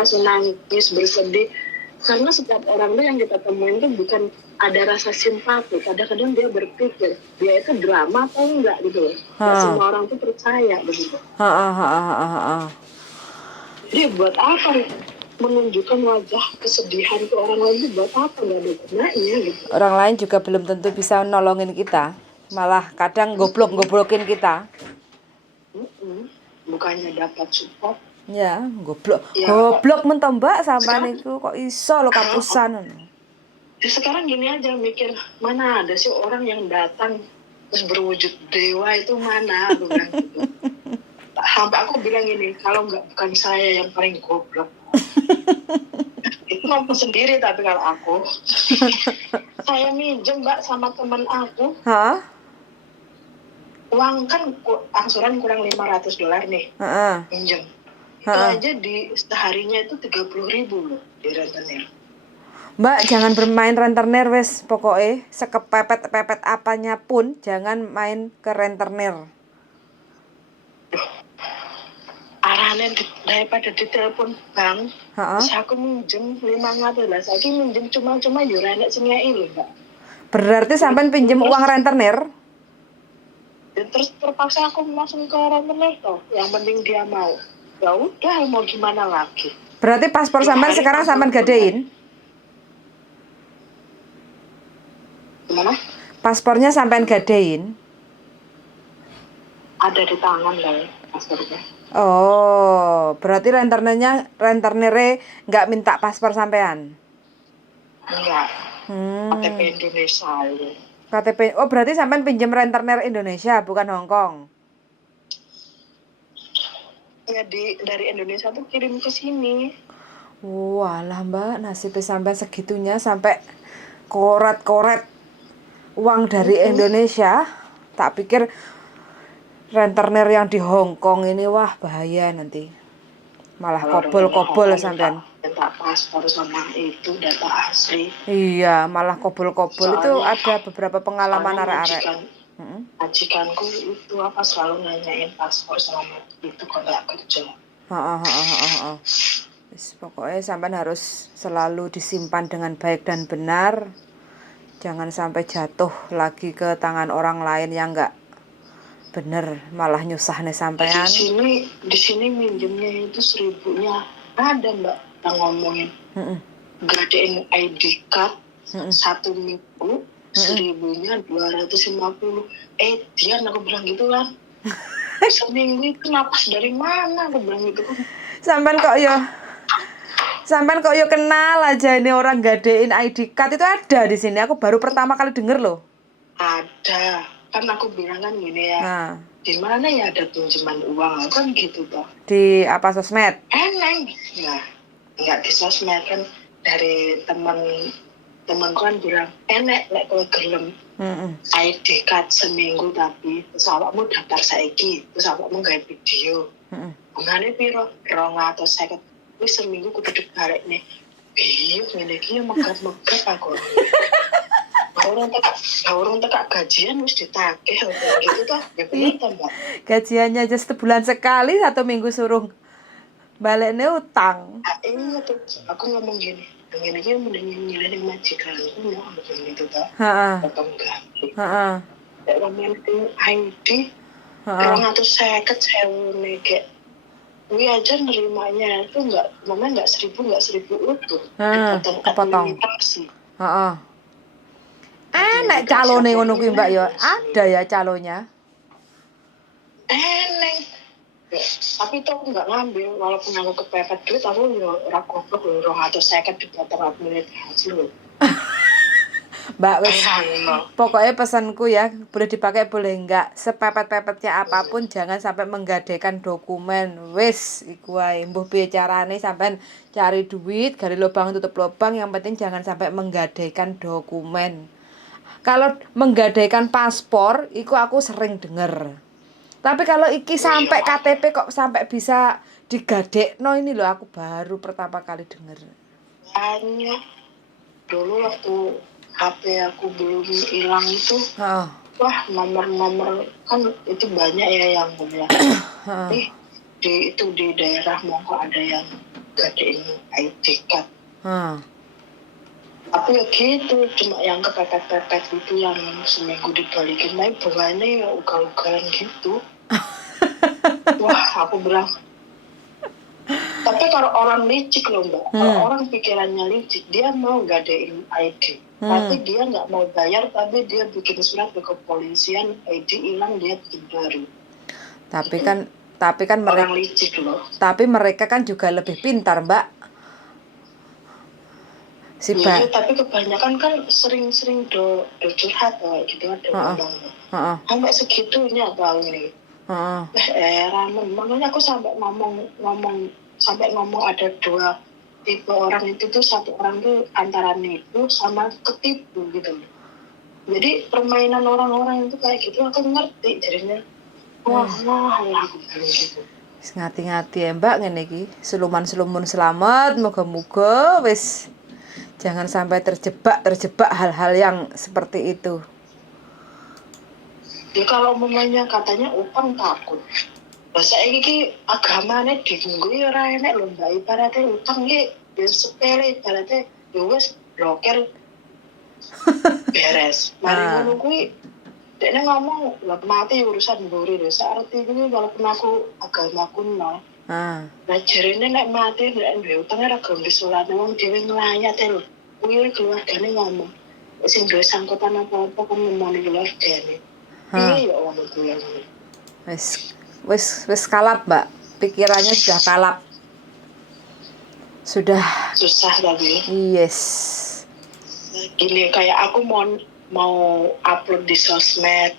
langsung nangis, bersedih. Karena setiap orang tuh yang kita temuin tuh bukan ada rasa simpati. Kadang-kadang dia berpikir dia itu drama atau enggak gitu loh. Nggak semua orang tuh percaya begitu. Jadi buat apa menunjukkan wajah kesedihan ke orang lain itu buat apa, nggak ada gunanya gitu. Orang lain juga belum tentu bisa nolongin kita, malah kadang goblokin kita. Bukannya dapat support. Ya, goblok mentok Mbak sampean niku kok iso lo kapusan. Ya sekarang gini aja mikir, mana ada sih orang yang datang terus berwujud dewa itu mana, aku bilang gitu. Sampai aku bilang gini, kalau bukan saya yang paling goblok. Itu ngomong sendiri, tapi kalau aku saya minjem Mbak sama teman aku. Uang kan angsuran kurang $500 nih. Minjem. Itu aja di seharinya itu 30.000 loh di rentenir. Mbak jangan bermain rentenir wes, pokoknya sekepepet apanya pun jangan main ke rentenir. Arane daripada ditelepon bank, terus aku minjem 500 lah. Saya minjem cuma yo ora nek sing ngeki lho, Mbak. Berarti sampean pinjem uang rentenir? Terus terpaksa aku langsung ke rentenir toh. Yang penting dia mau. Ya udah, mau gimana lagi. Berarti paspor sampean sekarang sampean gadein? Gimana? Paspornya sampean gadein? Ada di tangan lah paspornya. Oh, berarti rentenirnya nggak minta paspor sampean? Enggak. KTP Indonesia itu. KTP, oh berarti sampean pinjam rentenir Indonesia bukan Hong Kong? Ya dari Indonesia tuh kirim ke sini. Walah Mbak, nasibnya sampai segitunya, sampai koret uang dari Indonesia. Tak pikir rentenir yang di Hong Kong ini wah bahaya nanti. Malah kobol sampean. Minta paspor sama itu data asli. Iya, malah kobol itu ada beberapa pengalaman arek-arek. Majikanku itu selalu nanyain paspor selama itu kontrak kerja. Pokoknya sampean harus selalu disimpan dengan baik dan benar. Jangan sampai jatuh lagi ke tangan orang lain yang enggak bener, malah nyusah nih sampean. Di sini minjemnya itu 1.000-nya ada Mbak yang ngomongin. Gadein ID card 1 minggu 1.000-nya 250. Dia aku bilang gitu kan. Seminggu itu napas dari mana, aku bilang gitu kan. Sampean kok yo kenal aja ini orang gadein ID card itu ada di sini. Aku baru pertama kali denger loh. Ada. Kan aku bilang kan gini ya. Di mana ya ada pinjaman uang kan gitu toh. Di apa, sosmed? Eneng. Nah, enggak di sosmed kan, dari temanku kan bilang, nek kowe gelem ID card seminggu tapi terus awakmu daftar saiki, terus awakmu gawe video. Bungane piro? 250. Wis seminggu kudu dibalik nih. Ngene iki megap-megap aku. Orang tekak gajian wis ditagih gitu toh. Ya bener toh, Mbak. Gajiannya aja sebulan sekali, 1 minggu suruh baliknya utang. Iya tuh, aku ngomong gini. Ngene iki mending nyileni majikanku mau gitu toh. Potong gaji. Nek ngomong ID 250.000 nek gue aja nerimanya itu nggak 1.000 utuh. Kepotong. Nek calone ngono kuwi Mbak ya, ada ya calonnya. Eneng. Tapi itu aku nggak ngambil, walaupun aku kepepet duit, aku ya ora goblok lho, 250 dipotong menit hasil. Mbak wes, pokoknya pesanku ya, boleh dipakai boleh enggak, sepepet-pepetnya apapun jangan sampai menggadaikan dokumen. Wes iku wae, mbuh piye carane sampean cari duit, gali lubang tutup lubang, yang penting jangan sampai menggadaikan dokumen. Kalau menggadaikan paspor, iku aku sering denger. Tapi kalau iki sampai KTP kok sampai bisa digadekno, ini loh aku baru pertama kali denger. Hanya dulu waktu HP aku belum hilang itu, wah nomor-nomor kan itu banyak ya yang punya. Di daerah Mongko ada yang gadein ID card. Ah. Tapi ya gitu, cuma yang kepepet-pepet itu yang seminggu dibalikin lagi bunganya ya ugal-ugalan gitu. Wah, aku bilang. Tapi kalau orang licik loh mbak, kalau orang pikirannya licik, dia mau gadein ID. Tapi dia nggak mau bayar, tapi dia bikin surat ke kepolisian, ID hilang, dia bikin baru. Tapi kan mereka orang licik loh. Tapi mereka kan juga lebih pintar, Mbak. Iya, tapi kebanyakan kan sering-sering do curhat gitu ada ngomong. Sampai segitunya tahu nih. Ramen, makanya aku sampai ngomong ada 2 tipe orang itu tuh, satu orang tuh antara nipu sama ketipu gitu. Jadi permainan orang-orang itu kayak gitu aku ngerti jadinya. Wah, aku bilang gitu. Ngati-ngati ya Mbak ngene iki. Seluman-selumun selamat, moga-moga wis jangan sampai terjebak hal-hal yang seperti itu. Ya kalau umumnya katanya utang takut. Bahasa ini agamanya digunggu ya ora enek lho Mbak. Ibaratnya utang iki ya sepele, ibaratnya ya wis blokir beres. Mari ngono kuwi dekne ngomong lha mati urusan mburi lho. Saarti iki walaupun aku agamaku nol. Nah jarene nek mati nek duwe utang ora gelem disolate wong dhewe nglayat lho. Kuwi keluargane ngomong. Sing duwe sangkutan apa-apa kan ngomongin keluargane. Iya ya ngono kuwi. Wis kalap, Mbak. Pikirannya sudah kalap. Sudah susah tapi. Yes. Gini kayak aku mau upload di sosmed,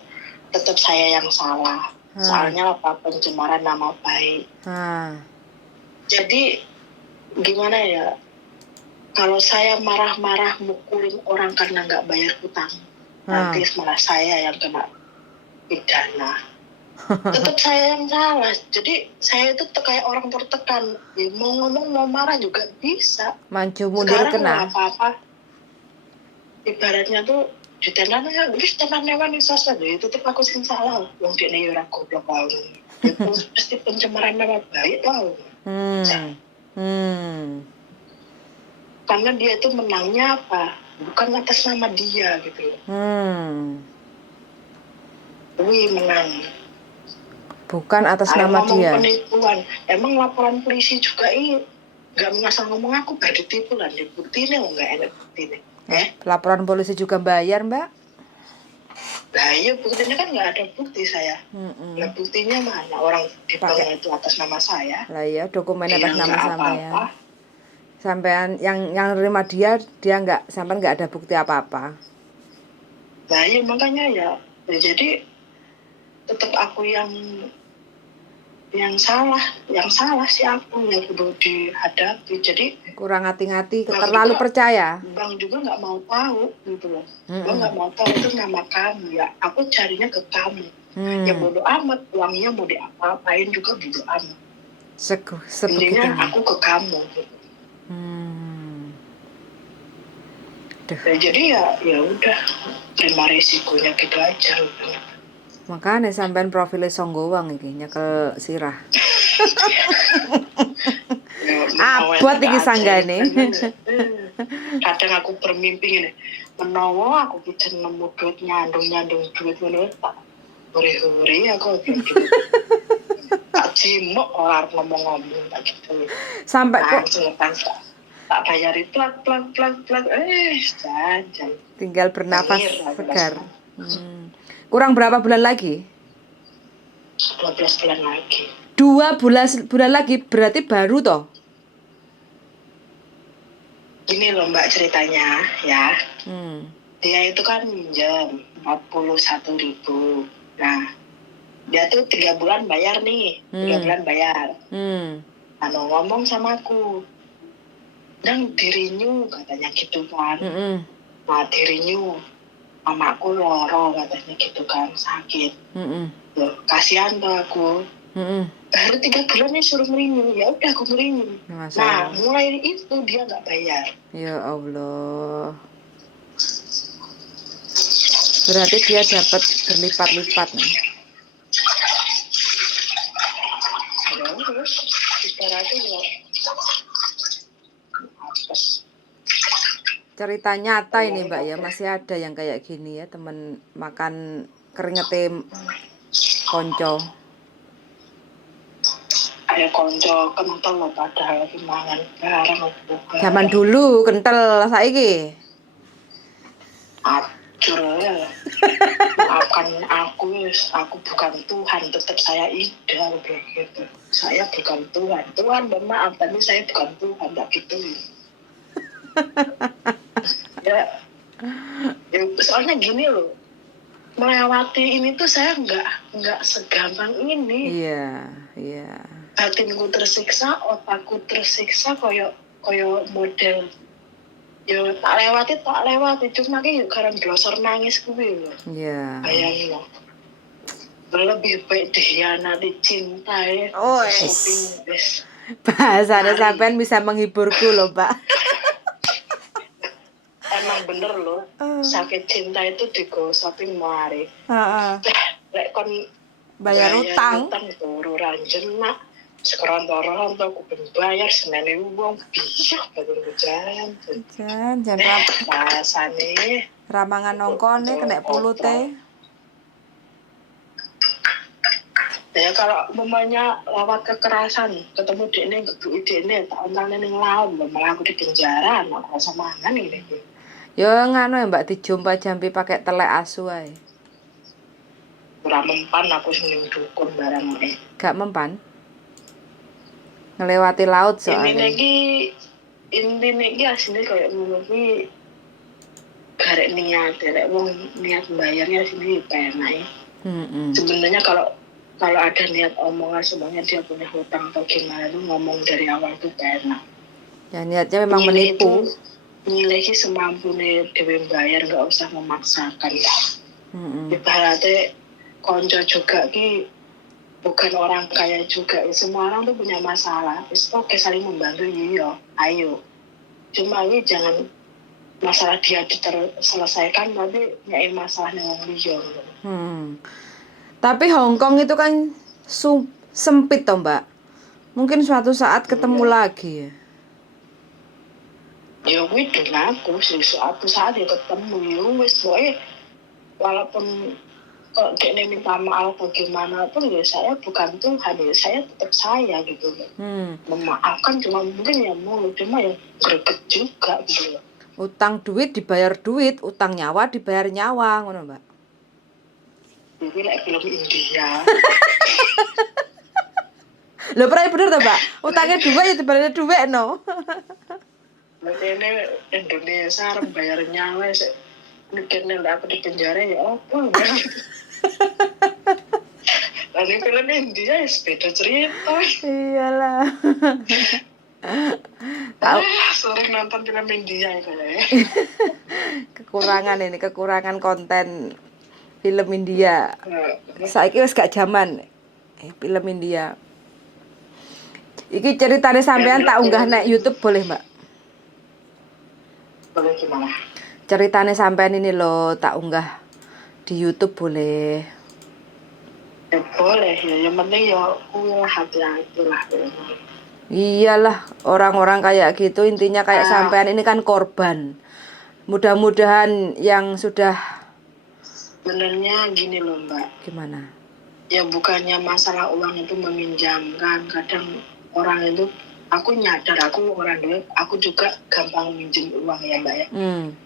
tetap saya yang salah. Soalnya apa, pencemaran nama baik. Jadi gimana ya? Kalau saya marah-marah mukulin orang karena nggak bayar hutang, nanti malah saya yang kena pidana. Tetap saya yang salah. Jadi saya itu kayak orang tertekan. Ya, mau ngomong mau marah juga bisa. Maju mundur kena. Apa-apa. Ibaratnya tuh ditenangnya, wis tenangnya wani sosmed itu tetap aku sing salah. Wong dene yo ora goblok wae. Itu pasti pencemaran nama baik tau. Karena dia itu menangnya apa? Bukan atas nama dia gitu. Menang. Bukan atas nama dia. Penipuan. Emang laporan polisi juga nggak ngasal ngomong aku bagi tipu lah. Buktinya nggak enak buktinya. Laporan polisi juga bayar, Mbak? Nah iya buktinya kan nggak ada bukti saya. Nah buktinya mana orang di bank itu atas nama saya. Lah iya dokumennya atas nama sampean. Sampean yang nerima dia sampean nggak ada bukti apa-apa. Nah iya makanya ya jadi tetap aku yang salah sih aku yang perlu dihadapi. Jadi kurang hati-hati, terlalu percaya. Bang juga nggak mau tahu gitu loh. Bang nggak mau tahu itu nama kamu ya. Aku carinya ke kamu. Ya bodo amat, uangnya mau diapa-apain juga bodo amat. Intinya aku ke kamu gitu. Ya, jadi ya udah terima risikonya gitu aja. Makanya sampean profilnya songgowang iki nyekel sirah. Abot iki sanggane. Kadang aku bermimpi ngene, menawa aku bisa nemu duit nyandung duit ngono tak hore-hore aku gitu. Tak cimok ora ngomong-ngomong tak gitu. Sampai kok tak bayari plak jajan. Tinggal bernapas segar. Kurang berapa bulan lagi? 12 bulan lagi. 2 bulan lagi berarti baru toh? Gini loh Mbak ceritanya ya. Dia itu kan minjem 41.000. Nah, dia tuh 3 bulan bayar nih. 3 bulan bayar. Ngomong sama aku. Dan di-renew katanya gitu kan. Nah, di-renew. Mamaku loro katanya gitu kan, sakit. Loh, kasihan tuh aku. Baru 3 bulan nih suruh merenew, ya udah aku merenew. Nah mulai itu dia nggak bayar. Ya Allah. Berarti dia dapat berlipat-lipat nih. Ya terus ibaratnya ya cerita nyata ini Mbak ya, masih ada yang kayak gini ya, temen makan keringetnya konco. Ayo konco kental loh padahal mangan bareng bukan. Zaman dulu kental, saiki Acur ya. Maafkan aku, aku bukan Tuhan, tetap saya idol begitu. Saya bukan Tuhan. Tuhan bermaaf, tapi saya bukan Tuhan, tak gitu. Ya, soalnya gini loh, melewati ini tuh saya nggak segampang ini. Iya. Batinku tersiksa, otakku tersiksa, koyo model. Yo tak lewati, cuma ki karena blosor nangis kuwi lho. Iya. Bayangin loh. Lebih baik dihianati cinta ya. Oh, bahasanya sampean bisa menghiburku loh, Pak. Emang bener loh, sakit cinta itu digo shopping mari. Lek kon bayar utang turu ranjenak. Sekarang toronto aku bayar senene wong bisa badan jalan. Jangan rasane ramangan nongkone kena pulute. Ya kalau umpamanya lewat kekerasan ketemu dekne ngebuki dekne tak ontane ning laut malah aku di penjara nek rasa mangan ini. Yo nganu ya Mbak dijumpa jampi pakai telek asu ae. Ora mempan aku sing ning dukun barang e. Gak mempan. Ngelewati laut soalnya. Intine iki asline koyo ngono kuwi garek niat, lek wong niat bayarnya sini penak. Sebenarnya kalau ada niat omongan semuanya dia punya hutang atau gimana itu ngomong dari awal itu enak. Ya niatnya memang menipu. Nyileki semampune dhewe bayar, nggak usah memaksakan. Ibaratnya konco juga ki bukan orang kaya juga, semua orang tuh punya masalah. Oke saling membantu iya, ayo. Cuma ini jangan masalah dia terselesaikan tapi nyai masalahnya wong liya. Tapi Hongkong itu kan sempit toh Mbak. Mungkin suatu saat ketemu lagi ya. Ya kuwi aku sih suatu saat ya ketemu ya wis boy. Walaupun kalau dia minta maaf bagaimana pun ya saya bukan Tuhan ya saya tetap saya gitu memaafkan cuma mungkin ya mulut cuma ya greget juga gitu. Utang duit dibayar duit, utang nyawa dibayar nyawa ngono Mbak. Jadi like film India. Lho pernah bener toh Mbak? Utangnya duit ya dibayar duit no. Ini Indonesia bayar nyawa sih. Mikirnya aku di penjara ya apa Lalu film India beda cerita. Iyalah. Tahu sering nonton film India ya. kekurangan konten film India. Saiki wis gak jaman film India. Iki ceritane sampean tak unggah nek YouTube boleh, Mbak? Boleh gimana? Ceritane sampean ini loh tak unggah di YouTube boleh. Boleh ya, yang penting ya hati-hati lah. Iyalah, orang-orang kayak gitu intinya kayak sampean ini kan korban. Mudah-mudahan yang sudah sebenarnya gini loh Mbak. Gimana? Ya bukannya masalah uang itu meminjamkan, kadang orang itu aku nyadar aku orang duit, aku juga gampang minjem uang ya Mbak ya.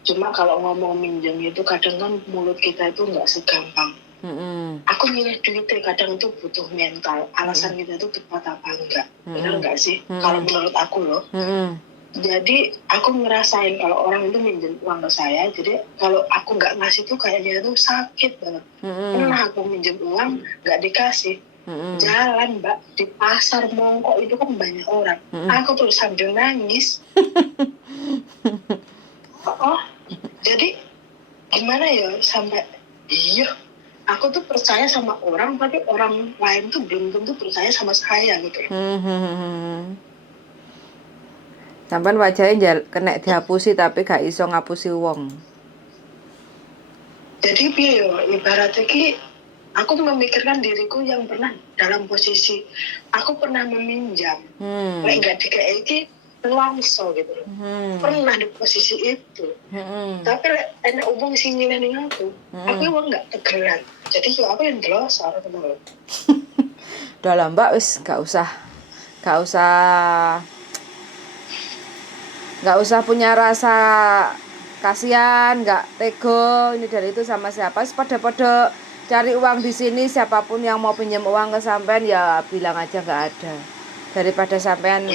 Cuma kalau ngomong minjem itu kadang kan mulut kita itu nggak segampang. Aku milih duitnya kadang itu butuh mental. Alasan kita itu tepat apa enggak? Benar nggak sih? Kalau menurut aku loh. Jadi aku ngerasain kalau orang itu minjem uang ke saya, jadi kalau aku nggak ngasih tuh kayaknya itu sakit banget. Pernah aku minjem uang nggak dikasih. Jalan Mbak di pasar mongkok itu kan banyak orang. Aku terus sambil nangis. Jadi gimana ya sampai aku tuh percaya sama orang tapi orang lain tuh belum tentu percaya sama saya gitu. Sampean wajahnya kena dihapusi tapi gak iso ngapusi wong. Jadi piye yo ibaratnya ki aku memikirkan diriku yang pernah dalam posisi aku pernah meminjam. Lek gak dikei langsung gitu loh. Pernah di posisi itu. Tapi enak umum sing ngileni aku emang nggak tegeran. Jadi yo aku yang delosor gitu loh. Udah lah Mbak, wis gak usah punya rasa kasihan, nggak tego ini dari itu sama siapa. Pada cari uang di sini, siapapun yang mau pinjam uang ke sampean ya bilang aja nggak ada. Daripada sampean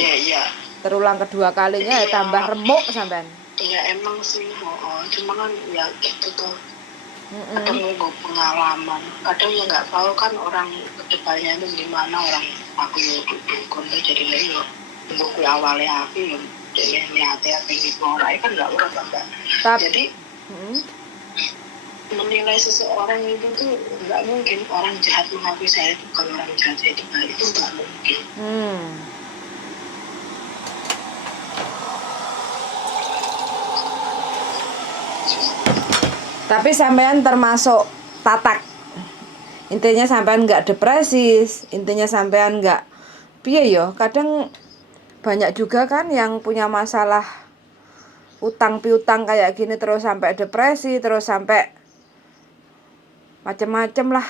terulang kedua kalinya ya tambah remuk sampean. Iya emang sih, cuma kan ya gitu tuh. Kadang nggak pengalaman, kadang ya nggak tahu kan orang kedepannya itu gimana orang aku kondo jadi leo buku awalnya aku yang jadi niatnya pengen orang kan nggak urut Mbak. Jadi menilai seseorang itu tuh nggak mungkin orang jahat mengakui saya itu bukan orang jahat saya itu baik, itu nggak mungkin. Tapi sampean termasuk tatak. Intinya sampean nggak depresi, intinya sampean nggak piye yo. Kadang banyak juga kan yang punya masalah utang piutang kayak gini terus sampai depresi, terus sampai macem-macem lah.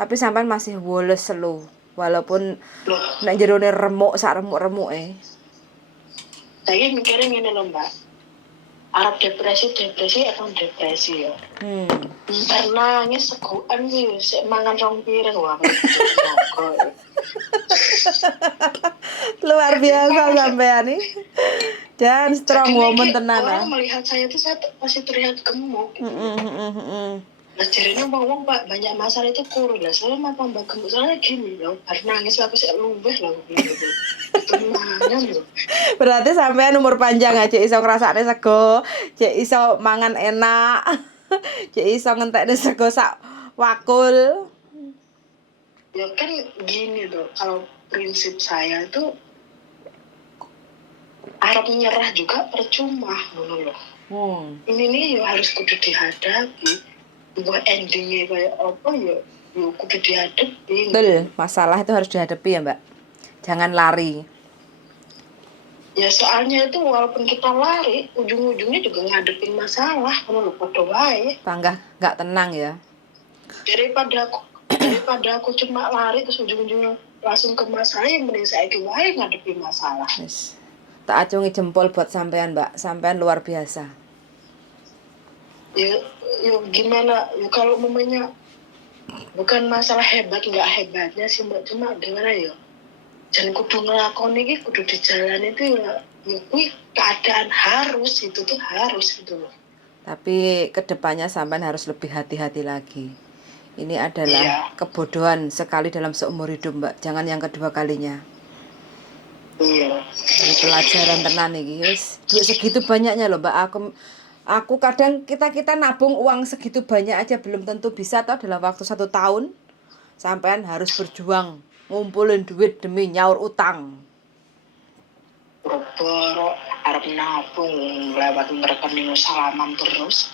Tapi sampean masih woles selu, walaupun nek jerone remuk sak remuk-remuk Saya mikirnya gini loh Mbak. Arab depresi atau depresi ya. Karena nangis segukan sih, mangan rong piring wah. Luar biasa sampean nih. Dan strong woman tenan. Orang melihat saya itu saya masih terlihat gemuk. Nah jadinya ngomong Pak banyak masalah itu kurun lah. Saya mah tambah gemuk soalnya gini loh. Karena nangis aku sih luweh loh. Berarti sampean umur panjang aja iso ngrasakne sego, cek iso mangan enak, cek iso ngentekne sego sak wakul. Ya kan gini loh, kalau prinsip saya itu Arab menyerah juga percuma ngono loh. Ini nih ya harus kudu dihadapi. Buat endingnya kayak apa ya kudu dihadapi. Betul, masalah itu harus dihadapi ya Mbak. Jangan lari. Ya soalnya itu walaupun kita lari, ujung-ujungnya juga ngadepin masalah, kalau padha wae. Tangga nggak tenang ya. Daripada aku cuma lari terus ujung-ujungnya langsung ke masalah, yang mending saiki wae ngadepin masalah. Yes. Tak acungi jempol buat sampean Mbak, sampean luar biasa. Ya gimana? Ya kalau momennya bukan masalah hebat nggak hebatnya sih Mbak, cuma gimana ya? Dan kudu ngelakoni iki kudu dijalani itu ya kuwi keadaan harus itu tuh harus gitu loh. Tapi kedepannya sampean harus lebih hati-hati lagi. Ini adalah kebodohan sekali dalam seumur hidup Mbak. Jangan yang kedua kalinya. Iya. Ini pelajaran tenan iki wis. Duit segitu banyaknya loh Mbak. Aku kadang kita nabung uang segitu banyak aja belum tentu bisa toh dalam waktu 1 tahun. Sampean harus berjuang ngumpulin duit demi nyaur utang. Boro arep nabung lewat rekening salaman terus.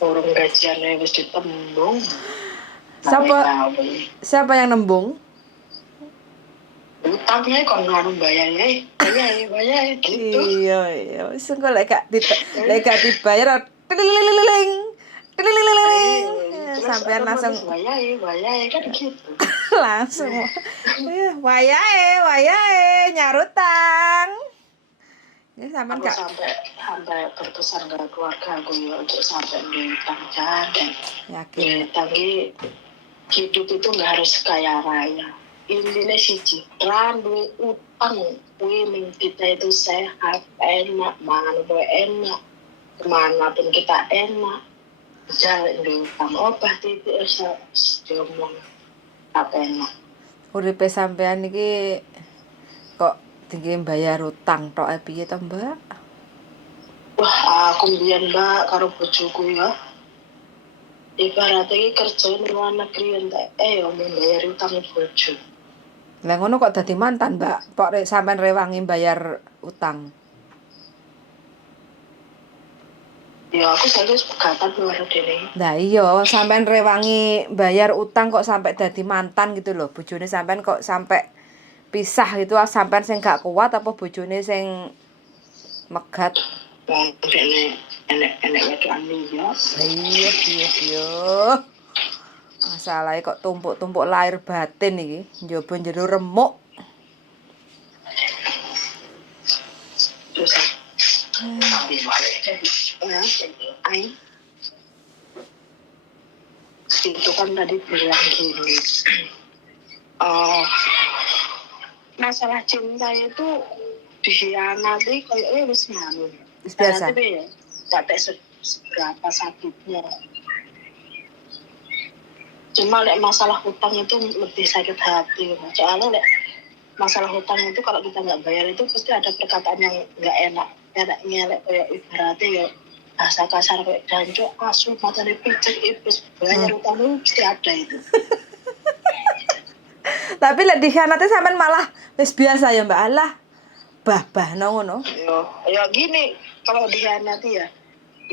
Urung gajiannya wis ditembung. Siapa yang nembung? Utangnya kon ngaruh bayarnya gitu. Iya. Wis engko lek gak dibayar tilililing. Sampean langsung wayahe kan gitu. Langsung. Wayahe nyarutang. Ini sampean gak sampai berkesan ke keluarga aku ya untuk sampai diutang dan yakin. Tapi hidup itu nggak harus kaya raya. Intinya siji, randu utang kuwi kita itu sehat, enak, mangan enak, kemanapun kita enak. Jalan di utang obat itu diomong apa enak. Uripe sampean iki kok tinggi bayar utang tok piye to Mbak? Wah, aku mbiyen Mbak karo bojoku ya. Ibaratnya iki kerja di luar negeri entek ya membayar utang bojo. Lah ngono kok dadi mantan Mbak? Kok sampean rewangi bayar utang? Ya aku selalu pegatan luar dene. Nah iya, sampean rewangi bayar utang kok sampai dadi mantan gitu loh. Bojone sampean kok sampai pisah itu sampean sing gak kuat apa bojone sing megat? Wong dene enek wedokan liya. Iya. Masalahnya kok tumpuk-tumpuk lahir batin iki, njaba njero remuk. Terus Ai itu kan tadi bilang gini, masalah cinta itu dikhianati kayaknya wis nganu. Wis biasa. Tapi ya sampai seberapa sakitnya. Cuma masalah hutang itu lebih sakit hati. Soalnya masalah hutang itu kalau kita nggak bayar itu pasti ada perkataan yang nggak enaknya kayak ibaratnya ya bahasa kasar kayak jancuk asu mata dipicek iblis bayar hutang itu pasti ada itu. Tapi lek dikhianati sampean malah wis biasa ya Mbak Allah. Bah ngono. Ya gini, kalau dikhianati ya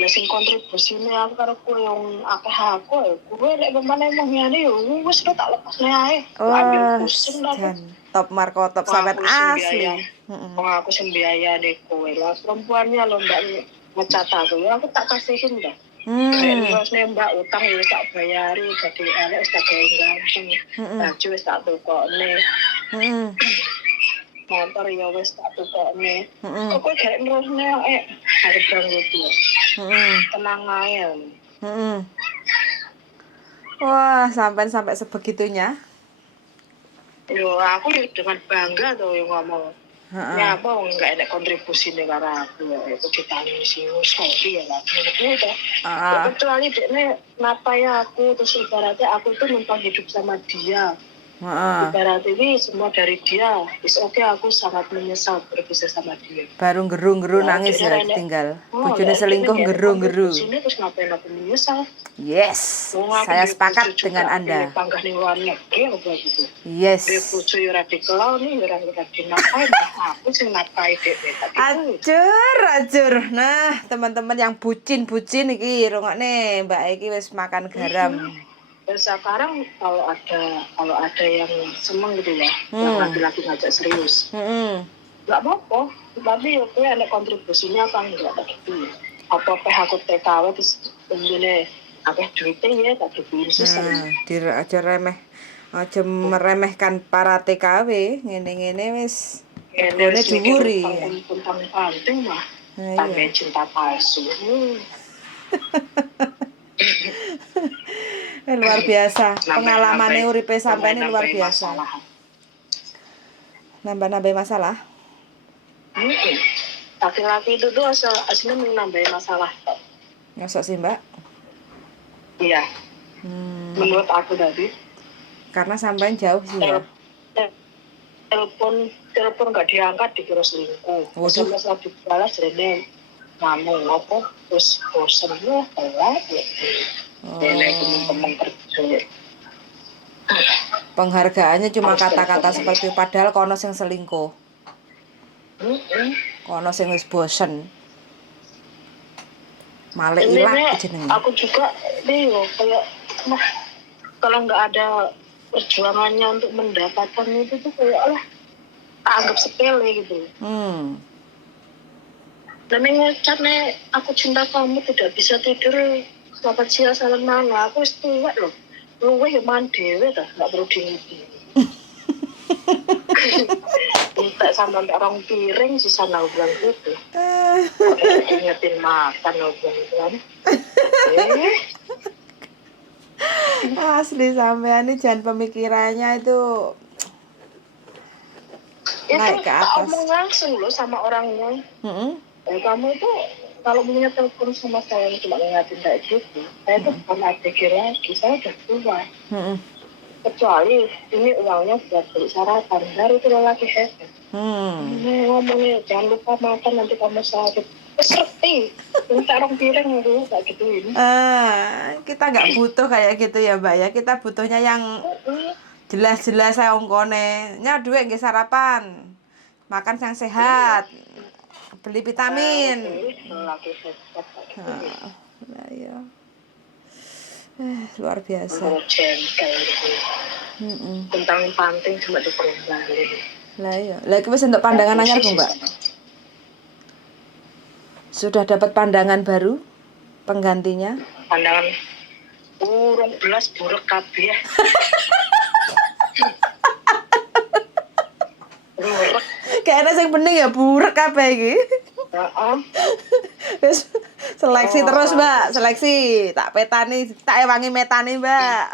sing kontribusine aku karo kowe yang akeh aku ya kowe lek pemane mung ngene yo wis tak lepas ae. Ambil pusing lah. Top markotop sampean asli. Wong aku sing biayane kowe lah perempuannya lho Mbak ngecat aku ya aku tak kasihin dah. Terus Mbak utang ya tak bayari jadi elek wis tak gawe baju wis tak tukokne. Motor ya wis tak tukokne. Kok kowe gak nerusne aku bilang gitu. Tenang ae. Wah, sampai sebegitunya. Yo aku dengan bangga tuh yang ngomong. Ya apa enggak ada kontribusi negara aku ya itu ditangisi sorry ya lah gitu. Kecuali dia napai aku terus ibaratnya aku itu numpang hidup sama dia. Ibarat ini semua dari dia. Is oke aku sangat menyesal berpisah sama dia. Baru geru-geru nangis ya tinggal. Bojone selingkuh geru-geru. Sini terus ngapain aku menyesal? Yes. Saya sepakat dengan Anda. Panggah ning luar negeri apa gitu. Yes. Dia bojo yo ra dikelau nih ora dinapai. Aku sing napai dhewe tapi Acur. Nah, teman-teman yang bucin iki rungokne Mbak iki wis makan garam. Dan sekarang kalau ada yang seneng gitu ya, yang laki-laki ngajak serius, nggak apa-apa. Tapi ya gue ada kontribusinya apa enggak gitu. Apa aku TKW terus ini apa duitnya ya tak dibikin susah. Aja meremehkan para TKW, ngene wis. Ngene dhuwuri. Tentang penting mah. Tambah cinta palsu. Luar biasa. Pengalamannya uripe sampeyan luar biasa. Nambah masalah. Laki-laki itu tuh aslinya menambah masalah. Ngasok sih, Mbak? Iya. Menurut aku tadi. Karena sampean jauh sih ya. Telepon nggak diangkat dikira selingkuh. SMS lagi balas rene ngomong apa terus bosan ya telat ya. Penghargaannya cuma kata-kata seperti padahal kono sing selingkuh. Kono sing wis bosen. Malah ilang jenenge. Aku juga bingung kayak kalau nggak ada perjuangannya untuk mendapatkan itu tuh kayak anggap sepele gitu. Dan karena aku cinta kamu tidak bisa tidur. Selamat siang salam mana aku wis tuwek lho. Luwih man dhewe ta, enggak perlu diinget. Minta sama orang piring sisa bilang gitu. Ingetin makan bilang kan. Asli sampean ini jangan pemikirannya itu naik ke atas. Aku ngomong langsung loh sama orangnya. Kamu itu kalau punya telepon sama saya cuma ngingatin kayak gitu, saya tuh bukan ABG lagi, saya udah tua. Kecuali ini uangnya buat beli sarapan, baru itu lagi hebat. Ngomongnya jangan lupa makan nanti kamu sakit. Serti, minta orang piring dulu kayak gituin. Kita nggak butuh kayak gitu ya Mbak ya, kita butuhnya yang jelas-jelas saya ongkone. Nya duit nggih sarapan, makan yang sehat. Beli vitamin. Ya. Luar biasa. Tentang panting cuma dikombalin. Lah iya. Lah iki wis entuk pandangan anyar Bu, Mbak. Sudah dapat pandangan baru penggantinya? Pandangan urung belas buruk kabeh. Buruk. Kayaknya sing bening ya buruk kabeh iki. Heeh. Wis seleksi terus, Mbak. Seleksi. Tak petani, tak ewangi metani, Mbak.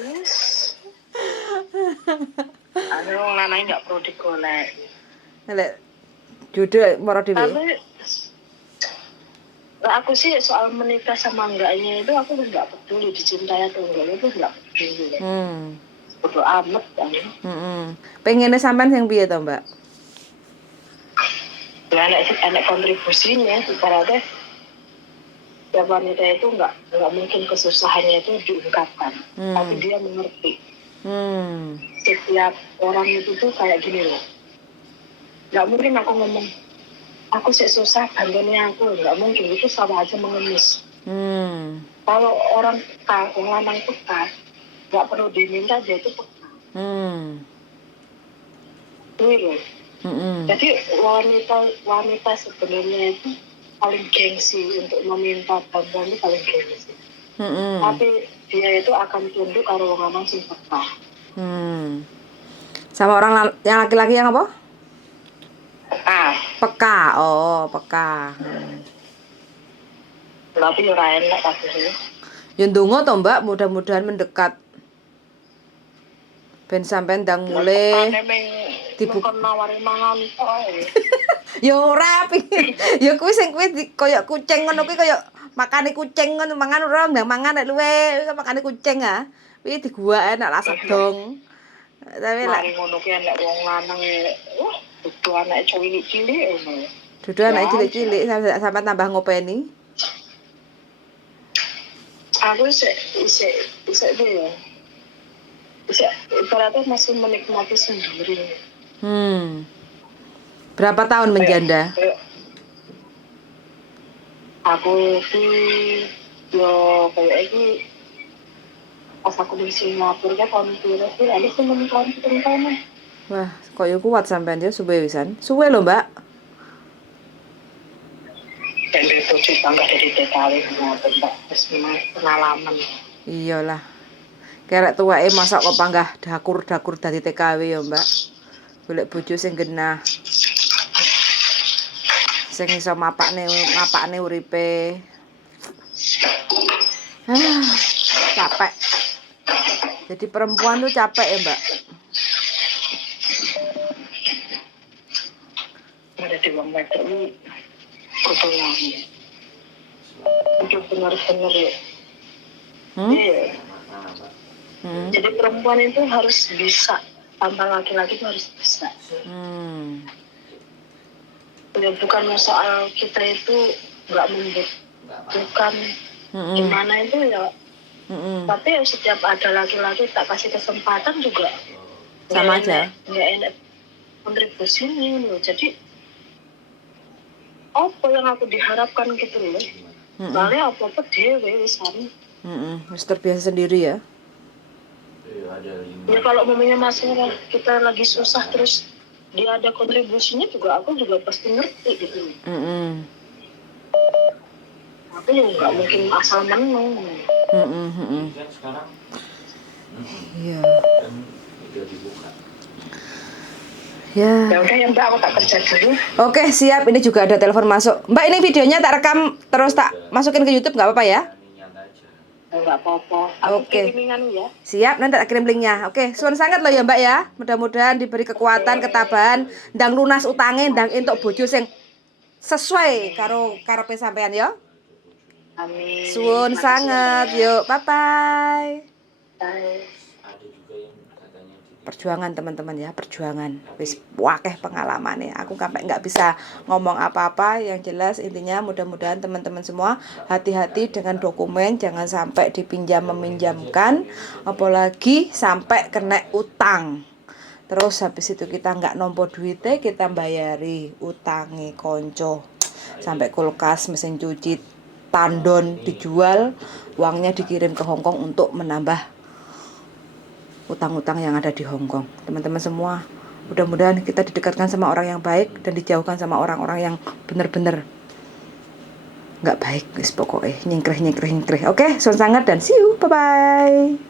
Yes. Anu wong lanang enggak perlu digolek. Lek jodoh moro dhewe. Tapi aku sih soal menikah sama enggaknya itu aku enggak peduli dicintai atau enggak itu enggak peduli. Bodo amat kan. Pengennya sampean yang piye to, Mbak? Ya anak kontribusinya ibaratnya ya wanita itu enggak mungkin kesusahannya itu diungkapkan, tapi dia mengerti. Setiap orang itu tuh kayak gini loh, nggak mungkin aku ngomong aku sih susah bantunya aku, nggak mungkin, itu sama aja mengemis. Kalau orang peka, orang lanang peka, nggak perlu diminta dia itu peka. Ini loh. Jadi wanita sebenarnya itu paling gengsi untuk meminta bantuan, itu paling gengsi. Tapi dia itu akan tunduk kalau orang lanang sing peka. Sama orang yang laki-laki yang apa? Peka. Peka. Oh, peka. Tapi ora enak kabeh. Ya ndonga to, Mbak, mudah-mudahan mendekat. Ben sampean ndang mulai dibuka nawari mangan ae. Ya ora pingin. Ya kuwi sing kuwi koyo kucing ngono kuwi koyo makane kucing ngono mangan ora ndang mangan nek luwe makane kucing ah. Kuwi diguak enak lah sedong. Tapi lek ngono ki enek wong lanang dudu anake cilik-cilik ngono. Dudu anake cilik-cilik sampai tambah ngopeni. Aku isek dia. Ibaratnya masih menikmati sendiri. Berapa tahun menjanda? Aku yo kayak iki pas aku di Singapura kan tahun piro sih ada 9 tahun. Wah, koyo kuat sampean dia suwe wisan. Suwe lho, Mbak. Sampai tujuh tangga dari TKW ngoten Mbak. Wis pengalaman. Iyalah. Kerek tuweke masak kok panggah dakur-dakur dadi TKW ya, Mbak. Golek bojo sing genah. Sing iso mapakne uripe. Capek. Jadi perempuan tuh capek ya, Mbak. Ada di bawah meter ini kebetulan. Itu benar-benar ya. Iya. Jadi perempuan itu harus bisa, tanpa laki-laki itu harus bisa. Ya bukan soal kita itu nggak membutuhkan gimana itu ya. Tapi ya setiap ada laki-laki tak kasih kesempatan juga sama aja. Nggak enak kontribusinya loh. Jadi apa yang aku diharapkan gitu loh. Soalnya apa-apa dewe wisan. Wis terbiasa sendiri ya. Ya kalau momennya masalah kita lagi susah terus dia ada kontribusinya juga aku juga pasti ngerti gitu. Tapi ya nggak mungkin asal menang. Iya. Ya. Ya udah ya Mbak, aku tak kerja dulu. Oke, siap. Ini juga ada telepon masuk. Mbak, ini videonya tak rekam terus tak masukin ke YouTube nggak apa-apa ya? Enggak apa-apa. Oke. Ya. Siap, nanti tak kirim linknya. Oke, suwun sangat loh ya Mbak ya. Mudah-mudahan diberi kekuatan, ketabahan, ndang lunas utange, ndang entuk bojo sing sesuai karo karepe sampean ya. Amin. Suwun sangat. Yuk, bye-bye. Bye. Perjuangan teman-teman ya, perjuangan. Wis wakeh pengalamannya. Aku sampai nggak bisa ngomong apa-apa. Yang jelas intinya mudah-mudahan teman-teman semua hati-hati dengan dokumen, jangan sampai meminjamkan, apalagi sampai kena utang. Terus habis itu kita nggak nompo duitnya, kita bayari utangi konco. Sampai kulkas, mesin cuci, tandon dijual, uangnya dikirim ke Hongkong untuk menambah utang-utang yang ada di Hongkong. Teman-teman semua Mudah-mudahan kita didekatkan sama orang yang baik dan dijauhkan sama orang-orang yang bener-bener nggak baik, guys. Pokoknya nyengkreh. Oke, son sangat dan see you, bye bye.